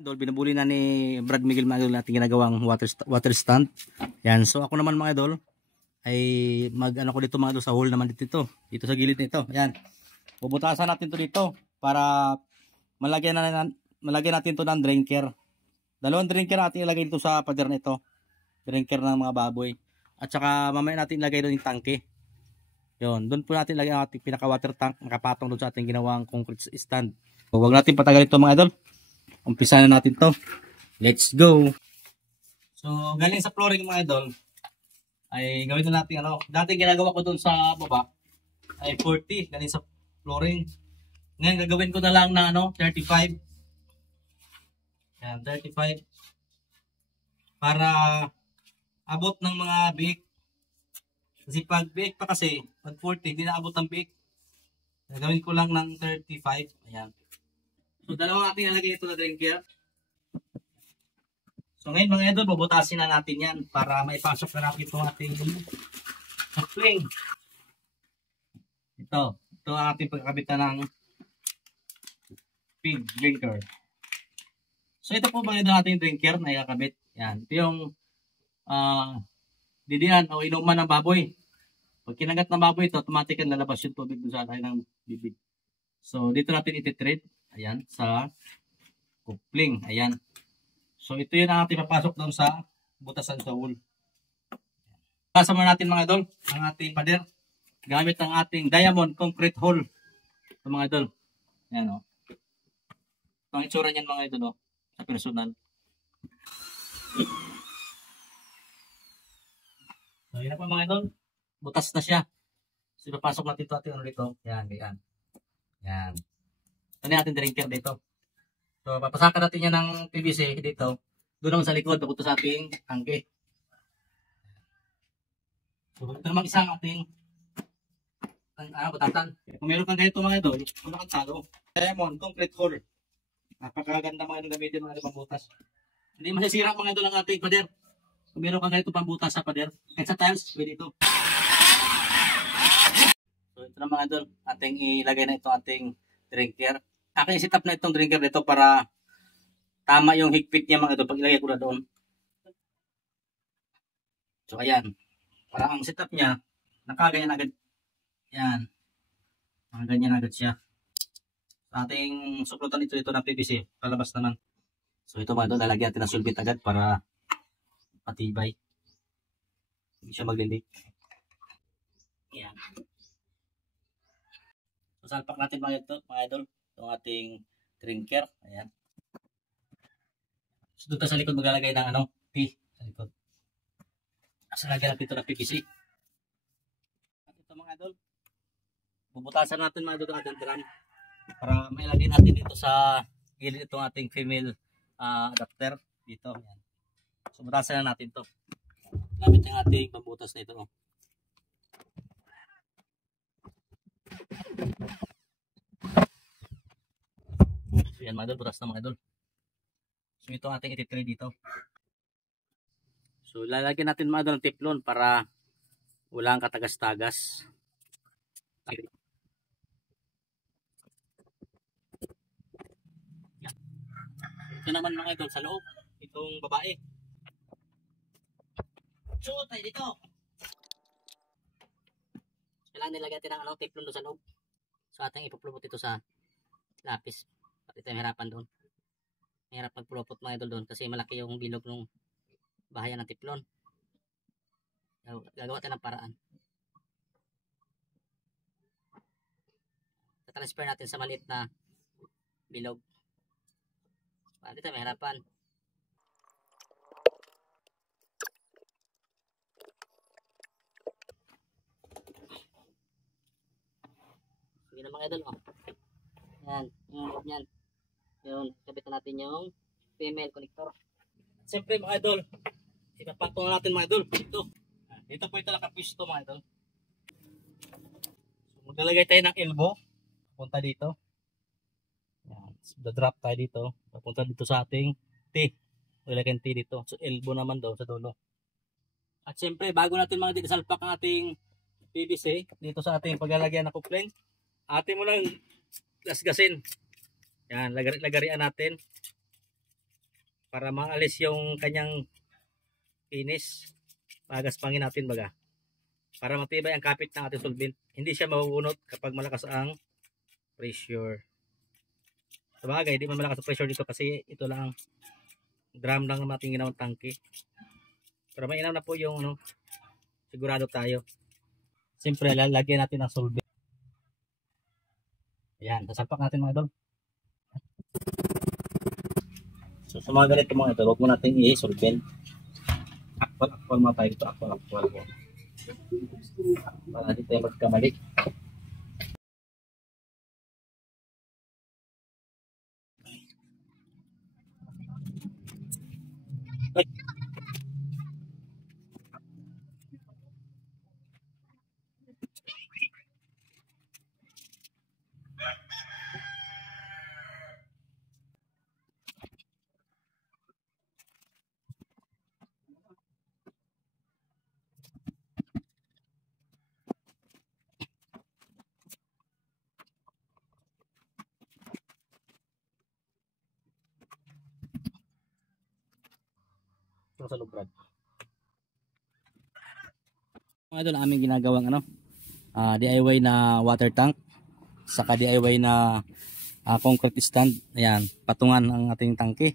Idol, binubuli na ni Brad Miguel mga idol natin ginagawang water stand. Yan. So ako naman mga idol ay mag-ano ko dito mga idol sa hole naman dito. Dito sa gilid nito. Yan. Bubutasan natin to dito para malagyan natin to ng drinker. Dalawang drinker natin ilagay dito sa pader nito. Drinker ng mga baboy. At saka mamaya natin ilagay doon yung tangke. Yon, doon po natin ilagay ang ating pinaka water tank nakapatong doon sa ating ginawang concrete stand. So, huwag natin patagal ito mga idol. Umpisa na natin to. Let's go. So, galing sa flooring mga idol, ay gawin na natin ano. Dati ginagawa ko doon sa baba ay 40 galing sa flooring. Ngayon gagawin ko na lang na ano, 35. Yan, 35. Para abot ng mga biik. Kasi pag biik pa kasi, pag 40, hindi na abot ng biik. Gagawin ko lang ng 35. Ayan. So, dalawa natin nalagay ito na drinker. So, ngayon mga idol, bubutasin na natin yan para maipasok na natin itong ating spring. Ito ang ating pagkakabitan ng pig drinker. So, ito po mga idol natin drinker na ikakabit. Yan. Ito yung didihan o inuman ng baboy. Pag kinagat ng baboy ito, automatic ang lalabas yung tubig doon sa akin ng bibig. So, dito natin iti-treat. Ayan, sa coupling. Ayan. So, ito yun ang ating papasok doon sa butasan sa hole. Kasama natin mga idol, ang ating pader. Gamit ang ating diamond concrete hole. Ito mga idol. Ayan o. Ito ang itsura niyan mga idol o. Sa personal. So, yun na po mga idol. Butas na siya. So, papasok natin ito ating ano dito. Ayan, ayan. Ayan. Ito na ating drinker dito. So, papasakan natin yan ng PVC dito. Doon naman sa likod, papunta sa ating tangke. So, ito naman isang ating butatan. Kung meron kang ganito mga idol, kung nakantalo, diamond, concrete hole. Napakaganda mga idol gamitin mga pambutas. Hindi masisira mga idol ang ating pader. Kung meron kang ganito pambutas sa pader, kahit sa tiles, pwede ito. So, ito na mga idol, ating ilagay na ito ating drinker. Aking set up na itong drinker dito para tama yung higpit niya mga idol pag ilagay ko na doon. So ayan, para ang setup niya nakaganyan agad. Yan, nakaganyan agad siya. Sa ating suplutan ito ng PVC, palabas naman. So ito mga idol, lalagyan natin ng sulbit agad para patibay. Hindi siya maglindik. Yan. So salpak natin mga idol. Itong ating drinker. Ayan. So, doon sa likod maglalagay ng ano, P sa likod. Sa lagyan natin ito ng PVC. At ito mga idol, bubutasan natin mga idol ng ating drum para mailagay natin dito sa gilid itong ating female adapter dito. Ayan. So, butasan na natin ito. Gamit yung ating pambutas na ito. Oh. So yan mga idol, butas na mga idol. So ito ang ating iti-tray dito. So lalagyan natin mga idol ng teflon para walang katagas-tagas. Ito naman mga idol sa loob, itong babae. So tayo dito. Kailangan nilagyan natin ng ano, teflon doon sa loob. So ating ipoplubot ito sa lapis. Pati tayo hirapan doon. Mahirap magpulupot mga idol doon kasi malaki yung bilog ng bahayan ng teflon. Gagawa tayo ng paraan. Tatransfer natin sa maliit na bilog. Pati tayo mahirapan. Sige na mga idol. Oh. Yan. Yan. Yun, kabitan natin yung female connector. Siyempre mga idol, ipapatong natin mga idol. Dito po ito nakapwisto mga idol. So, maglalagay tayo ng elbow. Punta dito. Yan. So, drop tayo dito. Papunta dito sa ating T. Ilagay T dito. So elbow naman daw sa dulo. At siyempre bago natin mga salpak ang ating PVC dito sa ating paglalagyan ng coupling, atin mo lang gasgasin. Yan, lagarian natin. para maalis yung kanyang inis. Pagaspangin natin baga. Para matibay ang kapit ng ating solvent. Hindi siya mabubunot kapag malakas ang pressure. Sa bagay, hindi man malakas ang pressure dito kasi ito lang drum lang ang ating ginawang tangke. Pero mainam na po yung ano, sigurado tayo. Siyempre, lalagyan natin ng solvent. Ayan, sasalpak natin mga idol. So, sa mga ganito mga idol, huwag mo natin i-solvent. Actual mga tayo ito. Actual. Para di tayo magkamali. Ay. Sa lubrad. Mga idol, aming ginagawang DIY na water tank saka DIY na concrete stand. Ayan, patungan ang ating tangke.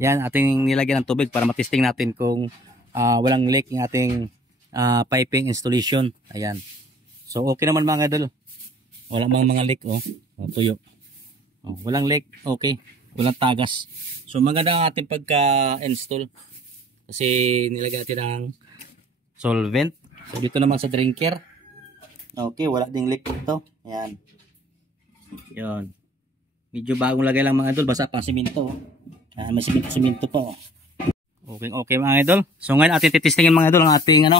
Yan, ating nilagyan ng tubig para matesting natin kung walang leak yung ating piping installation. Ayan. So okay naman mga idol. Wala mga leak tuyo. Walang leak, okay. Walang tagas. So maganda ang ating pagka-install. Kasi nilagyan natin ng solvent. So dito naman sa drinker. Okay, wala ding leak dito. Ayan. Yun. Medyo bagong lagay lang mga idol. Basa pang simento. May simento pa. Okay mga idol. So ngayon ating titistingin mga idol ang ating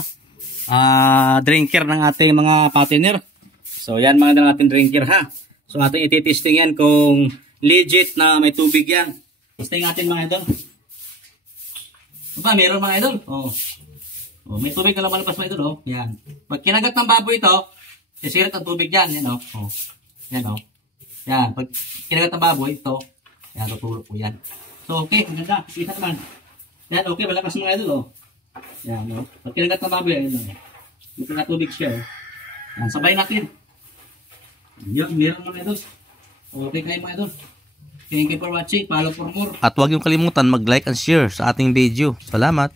drinker ng ating mga patiner. So yan mga idol ang ating drinker ha. So ating ititisting yan kung legit na may tubig yan. Testing natin mga idol. Diba, meron mga idol. May tubig na lumalabas mga idol. Yan. Pag kinagat ng baboy ito, sisirit ang tubig yan. Yan Yan Yan. Pag kinagat ng baboy ito, yan, tutulog po yan. So okay, ang ganda. Kita naman. Yan, okay, malakas mga idol. Yan, pag kinagat ng baboy, yan. May tubig siya. Yan, sabay natin. Yan, meron mga idol. Okay kayo mga idol. Thank you for watching. Follow for more. At huwag yung kalimutan mag-like and share sa ating video. Salamat.